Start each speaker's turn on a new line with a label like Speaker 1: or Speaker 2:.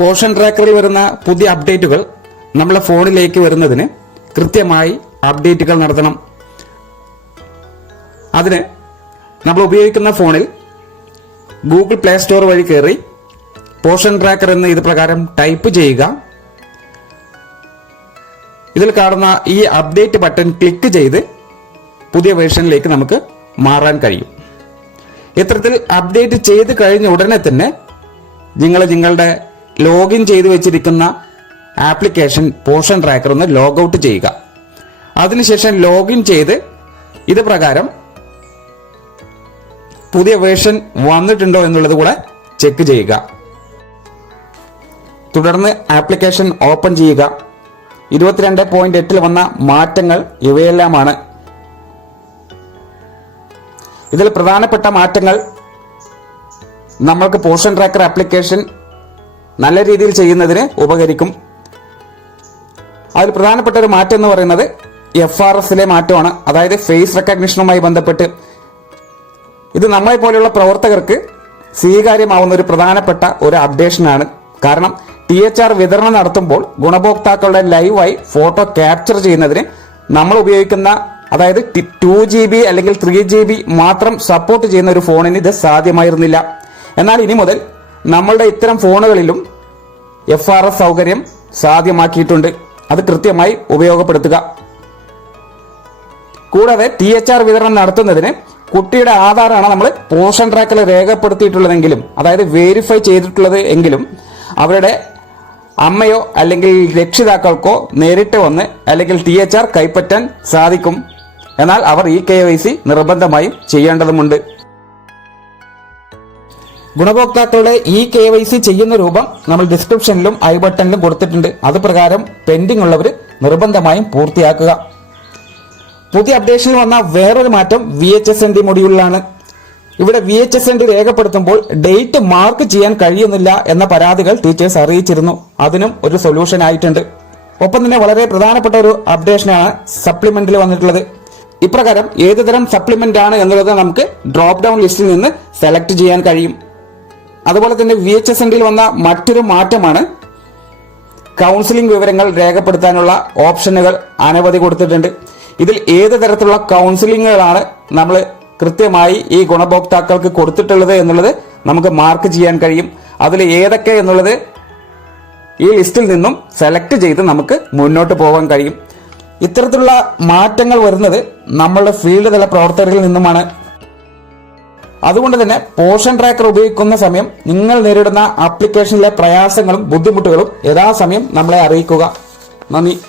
Speaker 1: Portion ട്രാക്കറിൽ വരുന്ന പുതിയ അപ്ഡേറ്റുകൾ നമ്മളെ ഫോണിലേക്ക് വരുന്നതിന് കൃത്യമായി അപ്ഡേറ്റുകൾ നടത്തണം. അതിന് നമ്മൾ ഉപയോഗിക്കുന്ന ഫോണിൽ ഗൂഗിൾ പ്ലേ സ്റ്റോർ വഴി കയറി പോഷൻ ട്രാക്കർ എന്ന് ഇത് പ്രകാരം ടൈപ്പ് ചെയ്യുക. ഇതിൽ കാണുന്ന ഈ അപ്ഡേറ്റ് ബട്ടൺ ക്ലിക്ക് ചെയ്ത് പുതിയ വേർഷനിലേക്ക് നമുക്ക് മാറാൻ കഴിയും. ഇത്തരത്തിൽ അപ്ഡേറ്റ് ചെയ്ത് കഴിഞ്ഞ ഉടനെ തന്നെ നിങ്ങൾ നിങ്ങളുടെ ലോഗിൻ ചെയ്തു വെച്ചിരിക്കുന്ന ആപ്ലിക്കേഷൻ പോഷൻ ട്രാക്കർ ഒന്ന് ലോഗ് ഔട്ട് ചെയ്യുക. അതിനുശേഷം ലോഗിൻ ചെയ്ത് ഇത് പ്രകാരം പുതിയ വേർഷൻ വന്നിട്ടുണ്ടോ എന്നുള്ളത് കൂടെ ചെക്ക് ചെയ്യുക. തുടർന്ന് ആപ്ലിക്കേഷൻ ഓപ്പൺ ചെയ്യുക. ഇരുപത്തിരണ്ട് പോയിന്റ് എട്ടിൽ വന്ന മാറ്റങ്ങൾ ഇവയെല്ലാമാണ്. ഇതിൽ പ്രധാനപ്പെട്ട മാറ്റങ്ങൾ നമ്മൾക്ക് പോർഷൻ ട്രാക്കർ ആപ്ലിക്കേഷൻ നല്ല രീതിയിൽ ചെയ്യുന്നതിന് ഉപകരിക്കും. അതിൽ പ്രധാനപ്പെട്ട ഒരു മാറ്റം എന്ന് പറയുന്നത് എഫ് ആർ എസിലെ മാറ്റമാണ്. അതായത് ഫേസ് റെക്കഗ്നിഷനുമായി ബന്ധപ്പെട്ട്. ഇത് നമ്മളെ പോലെയുള്ള പ്രവർത്തകർക്ക് സ്വീകാര്യമാവുന്ന ഒരു പ്രധാനപ്പെട്ട ഒരു അപ്ഡേഷനാണ് കാരണം ടി എച്ച് ആർ വിതരണം നടത്തുമ്പോൾ ഗുണഭോക്താക്കളുടെ ലൈവായി ഫോട്ടോ ക്യാപ്ചർ ചെയ്യുന്നതിന് നമ്മൾ ഉപയോഗിക്കുന്ന അതായത് ടു ജി ബി അല്ലെങ്കിൽ ത്രീ ജി ബി മാത്രം സപ്പോർട്ട് ചെയ്യുന്ന ഒരു ഫോണിന് ഇത് സാധ്യമായിരുന്നില്ല. എന്നാൽ ഇനി മുതൽ നമ്മളുടെ ഇത്തരം ഫോണുകളിലും എഫ് ആർ എസ് സൗകര്യം സാധ്യമാക്കിയിട്ടുണ്ട്. അത് കൃത്യമായി ഉപയോഗപ്പെടുത്തുക. കൂടാതെ ടി എച്ച് ആർ വിതരണം നടത്തുന്നതിന് കുട്ടിയുടെ ആധാറാണ് നമ്മൾ പോഷൻ ട്രാക്കിൽ രേഖപ്പെടുത്തിയിട്ടുള്ളതെങ്കിലും അതായത് വെരിഫൈ ചെയ്തിട്ടുള്ളത് എങ്കിലും അവരുടെ അമ്മയോ അല്ലെങ്കിൽ രക്ഷിതാക്കൾക്കോ നേരിട്ട് വന്ന് അല്ലെങ്കിൽ ടി എച്ച് ആർ കൈപ്പറ്റാൻ സാധിക്കും. എന്നാൽ അവർ ഇ കെ വൈ സി നിർബന്ധമായും ചെയ്യേണ്ടതുമുണ്ട്. ഗുണഭോക്താക്കളുടെ ഇ കെ വൈ സി ചെയ്യുന്ന രൂപം നമ്മൾ ഡിസ്ക്രിപ്ഷനിലും ഐ ബട്ടണിലും കൊടുത്തിട്ടുണ്ട്. അത് പ്രകാരം പെൻഡിംഗ് ഉള്ളവർ നിർബന്ധമായും പൂർത്തിയാക്കുക. പുതിയ അപ്ഡേഷനിൽ വന്ന വേറൊരു മാറ്റം V H S N D മൊഡ്യൂളിലാണ് ഇവിടെ V H S N D രേഖപ്പെടുത്തുമ്പോൾ date mark ചെയ്യാൻ കഴിയുന്നില്ല എന്ന പരാതികൾ ടീച്ചേഴ്സ് അറിയിച്ചിരുന്നു. അതിനും ഒരു സൊല്യൂഷൻ ആയിട്ടുണ്ട്. ഒപ്പം തന്നെ വളരെ പ്രധാനപ്പെട്ട ഒരു അപ്ഡേഷനാണ് സപ്ലിമെന്റിൽ വന്നിട്ടുള്ളത്. ഇപ്രകാരം ഏതുതരം സപ്ലിമെന്റ് ആണ് എന്നുള്ളത് നമുക്ക് ഡ്രോപ്പ് ഡൗൺ ലിസ്റ്റിൽ നിന്ന് സെലക്ട് ചെയ്യാൻ കഴിയും. അതുപോലെ തന്നെ വി എച്ച് എസ് എൻ വന്ന മറ്റൊരു മാറ്റമാണ് കൗൺസിലിംഗ് വിവരങ്ങൾ രേഖപ്പെടുത്താനുള്ള ഓപ്ഷനുകൾ അനവധി കൊടുത്തിട്ടുണ്ട്. ഇതിൽ ഏത് തരത്തിലുള്ള കൗൺസിലിങ്ങുകളാണ് നമ്മൾ കൃത്യമായി ഈ ഗുണഭോക്താക്കൾക്ക് കൊടുത്തിട്ടുള്ളത് എന്നുള്ളത് നമുക്ക് മാർക്ക് ചെയ്യാൻ കഴിയും. അതിൽ ഏതൊക്കെ എന്നുള്ളത് ഈ ലിസ്റ്റിൽ നിന്നും സെലക്ട് ചെയ്ത് നമുക്ക് മുന്നോട്ട് പോകാൻ കഴിയും. ഇത്തരത്തിലുള്ള മാറ്റങ്ങൾ വരുന്നത് നമ്മളുടെ ഫീൽഡ് തല പ്രവർത്തകരിൽ നിന്നുമാണ് അതുകൊണ്ട് തന്നെ പോർഷൻ ട്രാക്കർ ഉപയോഗിക്കുന്ന സമയം നിങ്ങൾ നേരിടുന്ന ആപ്ലിക്കേഷനിലെ പ്രയാസങ്ങളും ബുദ്ധിമുട്ടുകളും യഥാസമയം നമ്മളെ അറിയിക്കുക. നന്ദി.